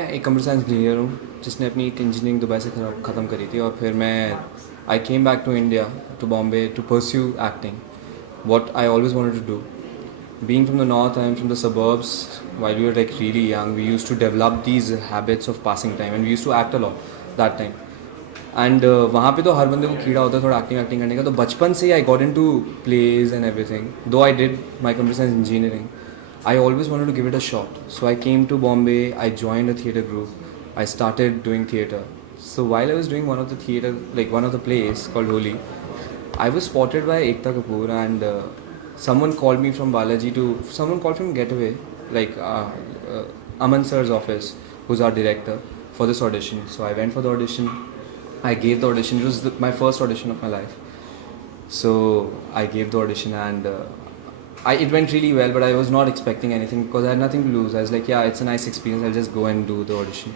एक computer science engineer हूँ जिसने अपनी इंजीनियरिंग दुबई से ख़त्म करी थी और फिर मैं I came back to India to Bombay to pursue acting what I always wanted to do. Being from the north, I am from the suburbs. While we were like really young, we used to develop these habits of passing time, and we used to act a lot that time. And वहाँ पे तो हर बंदे को कीड़ा होता है थोड़ा acting acting करने का. तो बचपन से I got into plays and everything. Though I did my computer science engineering, I always wanted to give it a shot. So I came to Bombay, I joined a theatre group, I started doing theatre. So while I was doing one of the theatre, like one of the plays called Holi, I was spotted by Ekta Kapoor and someone called me from Balaji someone called from Getaway, like Aman sir's office, who's our director, for this audition. So I went for the audition, I gave the audition, it was my first audition of my life. So I gave the audition and it went really well, but I was not expecting anything because I had nothing to lose. I was like, yeah, it's a nice experience, I'll just go and do the audition.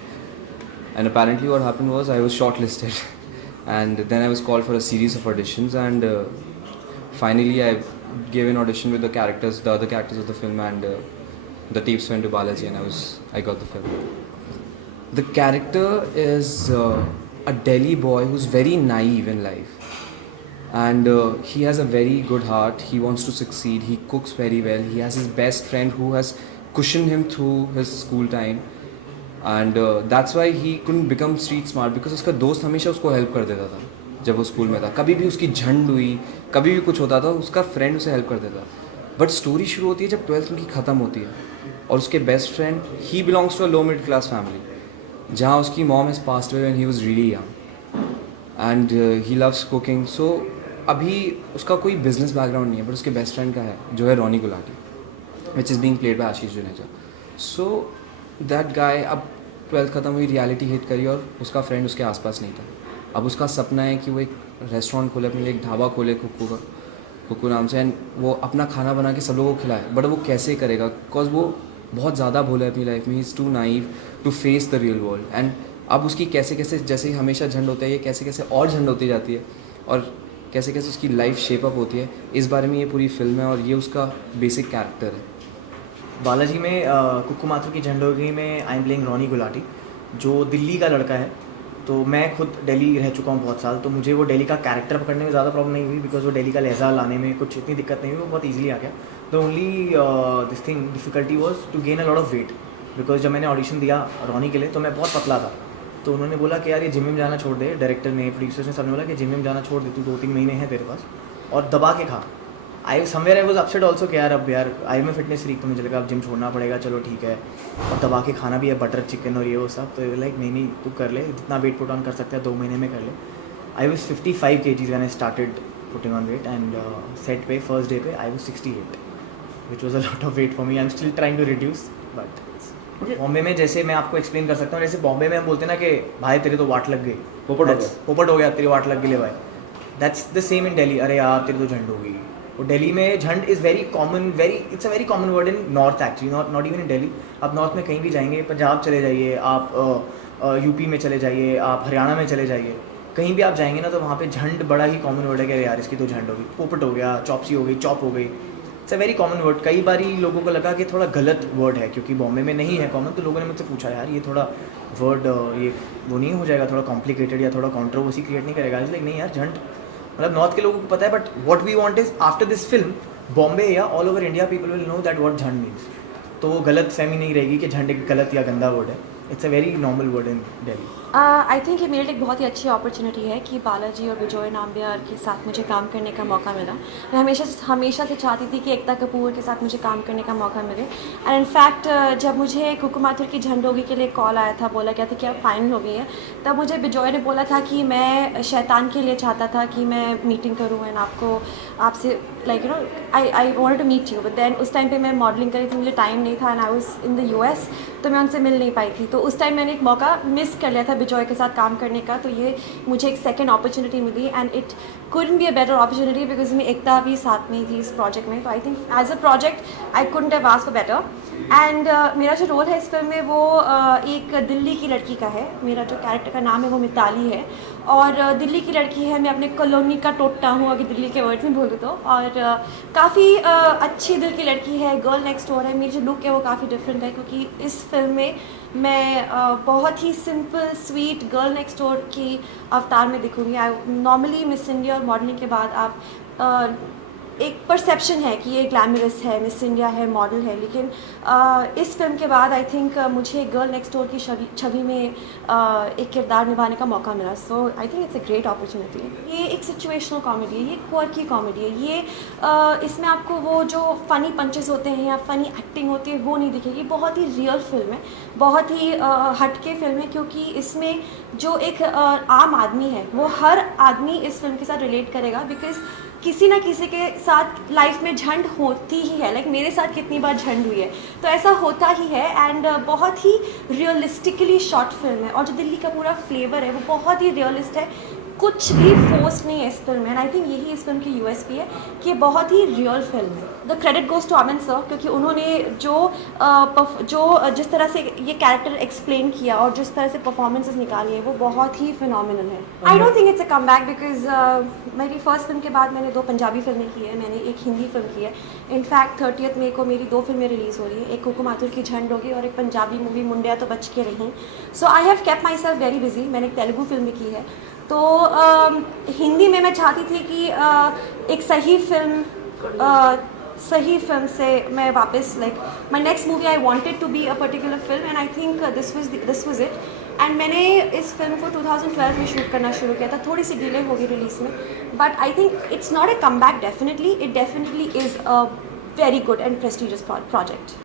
And apparently what happened was I was shortlisted and then I was called for a series of auditions and finally I gave an audition with the other characters of the film, and the tapes went to Balaji and I got the film. The character is a Delhi boy who's very naive in life. And he has a very good heart, he wants to succeed, he cooks very well, he has his best friend who has cushioned him through his school time, and that's why he couldn't become street smart because उसका दोस्त हमेशा उसको help कर देता था. जब वो school में था कभी भी उसकी झंड हुई, कभी भी कुछ होता था, उसका फ्रेंड उसे हेल्प कर देता. बट स्टोरी शुरू होती है जब 12th उनकी ख़त्म होती है और उसके best friend, he belongs to a low middle class family जहाँ उसकी mom has passed away when he was really young and he loves cooking. So अभी उसका कोई बिजनेस बैकग्राउंड नहीं है, बट उसके बेस्ट फ्रेंड का है जो है Ronnie Gulati, which is being played by Ashish Juneja. So that guy अब 12th ख़त्म हुई, रियलिटी हिट करी और उसका फ्रेंड उसके आसपास नहीं था. अब उसका सपना है कि वो एक रेस्टोरेंट खोले, अपने लिए एक ढाबा खोले कुकू नाम से, एंड वो अपना खाना बना के सब लोगों को खिलाए. बट वो कैसे करेगा बिकॉज वो बहुत ज़्यादा भूला है अपनी लाइफ में. He is too naive to face the real world. And अब उसकी कैसे कैसे, जैसे हमेशा झंड होता है, ये कैसे कैसे और झंड होती जाती है और कैसे कैसे उसकी लाइफ शेप अप होती है, इस बारे में ये पूरी फिल्म है और ये उसका बेसिक कैरेक्टर है. बालाजी में कुक्कू माथुर की झंडोगी में आई एम प्लेइंग रोनी गुलाटी, जो दिल्ली का लड़का है. तो मैं खुद दिल्ली रह चुका हूँ बहुत साल, तो मुझे वो दिल्ली का कैरेक्टर पकड़ने में ज़्यादा प्रॉब्लम नहीं हुई बिकॉज वो दिल्ली का लहजा लाने में कुछ इतनी दिक्कत नहीं हुई, वो बहुत ईजिली आ गया. The only this thing difficulty was to gain a lot of weight because जब मैंने ऑडिशन दिया रोनी के लिए तो मैं बहुत पतला था. तो उन्होंने बोला कि यार ये जिम में जाना छोड़ दे, डायरेक्टर ने, प्रोड्यूसर्स ने, सबने बोला कि जिम में जाना छोड़ दे, तू 2-3 महीने हैं तेरे पास और दबा के खा. आई वॉज अपसेट ऑल्सो कि यार अब यार I am a fitness freak, तो मुझे लगा अब जिम छोड़ना पड़ेगा, चलो ठीक है, और दबा के खाना भी है, बटर चिकन और ये वो सब. तो लाइक नहीं तू कर ले, जितना वेट पुट ऑन कर सकता है 2 महीने में कर ले. I was 55 kgs when I started putting on weight and set पे फर्स्ट डे पे I was 68, which was a lot of weight for me. I am still trying to reduce. But Bombay में जैसे मैं आपको एक्सप्लेन कर सकता हूँ, जैसे बॉम्बे में हम बोलते हैं ना कि भाई तेरे तो वाट लग गई, पोपट हो गया, तेरी वाट लग गई ले भाई. That's the same in Delhi. अरे यार तेरी तो झंड हो गई. और दिल्ली में झंड is very common, it's a very common word in north actually, not even in Delhi. आप नॉर्थ में कहीं भी जाएंगे, पंजाब चले जाइए, आप यूपी में चले जाइए, आप हरियाणा में चले जाइए, कहीं भी आप जाएंगे ना तो वहाँ पे झंड बड़ा ही कॉमन वर्ड है कि अरे यार इसकी तो झंड हो गई, पोपट हो गया, चॉपसी हो गई, चॉप हो गई. It's a very common word. कई बार लोगों को लगा कि थोड़ा गलत वर्ड है क्योंकि बॉम्बे में नहीं है कॉमन, तो लोगों ने मुझसे पूछा यार ये थोड़ा वर्ड ये वो नहीं हो जाएगा थोड़ा कॉम्प्लिकेटेड या थोड़ा कॉन्ट्रोवर्सी क्रिएट नहीं करेगा. लाइक नहीं यार, झंड मतलब नॉर्थ के लोगों को पता है, but what we want is after this film Bombay या all over India people will know that what झंड मीन्स. तो वो गलत फहमी नहीं रहेगी कि झंड एक गलत या गंदा वर्ड है. It's a very normal word in Delhi. I think ये मेरे लिए एक बहुत ही अच्छी अपॉर्चुनिटी है कि बालाजी और विजय नाम्बियार के साथ मुझे काम करने का मौका मिला. मैं हमेशा से चाहती थी कि एकता कपूर के साथ मुझे काम करने का मौका मिले. एंड इनफैक्ट जब मुझे कुक्कू माथुर की झंडोगी के लिए कॉल आया था, बोला गया था कि अब फाइनल हो गई है, तब मुझे विजय ने बोला था कि मैं शैतान के लिए चाहता था कि मैं मीटिंग करूँ एंड आपसे like you know I wanted to meet you. But then उस टाइम पे मैं मॉडलिंग करी थी, मुझे टाइम नहीं था and I was in the US, तो मैं उनसे मिल नहीं पाई थी. तो उस टाइम मैंने एक मौका मिस कर लिया था विजय के साथ काम करने का. तो ये मुझे एक सेकंड अपॉर्चुनिटी मिली and it couldn't be a better opportunity because में एकता भी साथ में थी इस प्रोजेक्ट में. तो I think as a project I couldn't have asked for better. And मेरा जो रोल है इस फिल्म में वो एक दिल्ली की लड़की का है. मेरा जो कैरेक्टर का नाम है वो मिताली है और दिल्ली की लड़की है. मैं अपने कॉलोनी का टोटा हूँ अगर दिल्ली के वर्ड्स में बोलूँ तो. और काफ़ी अच्छी दिल की लड़की है, गर्ल नेक्स्ट डोर है. मेरी जो लुक है वो काफ़ी डिफरेंट है क्योंकि इस फिल्म में मैं मैं बहुत ही simple sweet girl next door की अवतार में दिखूंगी। आई नॉर्मली मिस इंडिया और मॉडलिंग के बाद आप एक परसेप्शन है कि ये ग्लैमरस है, मिस इंडिया है, मॉडल है, लेकिन इस फिल्म के बाद आई थिंक मुझे गर्ल नेक्स्ट डोर की छवि में एक किरदार निभाने का मौका मिला। So I think it's a great opportunity. ये एक सिचुएशनल कॉमेडी है, ये क्वर्की कॉमेडी है, ये इसमें आपको वो जो फ़नी पंचेस होते हैं या फ़नी एक्टिंग होती है वो नहीं दिखेगी। बहुत ही रियल फिल्म है, बहुत ही हटके फिल्म है, क्योंकि इसमें जो एक आम आदमी है वो हर आदमी इस फिल्म के साथ रिलेट करेगा, बिकॉज किसी ना किसी के साथ लाइफ में झंड होती ही है। लाइक मेरे साथ कितनी बार झंड हुई है, तो ऐसा होता ही है। एंड बहुत ही रियलिस्टिकली शॉर्ट फिल्म है, और जो दिल्ली का पूरा फ्लेवर है वो बहुत ही रियलिस्ट है, कुछ भी फोर्स नहीं है इस फिल्म में। एंड आई थिंक यही इस फिल्म की यूएसपी है कि ये बहुत ही रियल फिल्म है। The credit goes to Aamir sir, क्योंकि उन्होंने जो जिस तरह से ये कैरेक्टर एक्सप्लेन किया और जिस तरह से परफॉर्मेंसेस निकाली है वो बहुत ही फिनोमिनल है। I don't think it's a come back, because मेरी फर्स्ट फिल्म के बाद मैंने 2 पंजाबी फिल्में की है, मैंने एक हिंदी फिल्म की है। इनफैक्ट 30 मई को मेरी 2 फिल्में रिलीज़ हो रही है, एक कुकू माथुर की झंड होगी और एक पंजाबी मूवी मुंडिया तो बच के रही। So I have kept myself very busy. मैंने एक तेलुगु फिल्म भी की है, तो हिंदी में मैं चाहती थी कि एक सही फिल्म से मैं वापस, like my next movie I wanted to be a particular film, and I think this was it. And मैंने इस फिल्म को 2012 में शूट करना शुरू किया था, थोड़ी सी डिले होगी रिलीज़ में, but I think it's not a come back definitely, it definitely is a very good and prestigious project.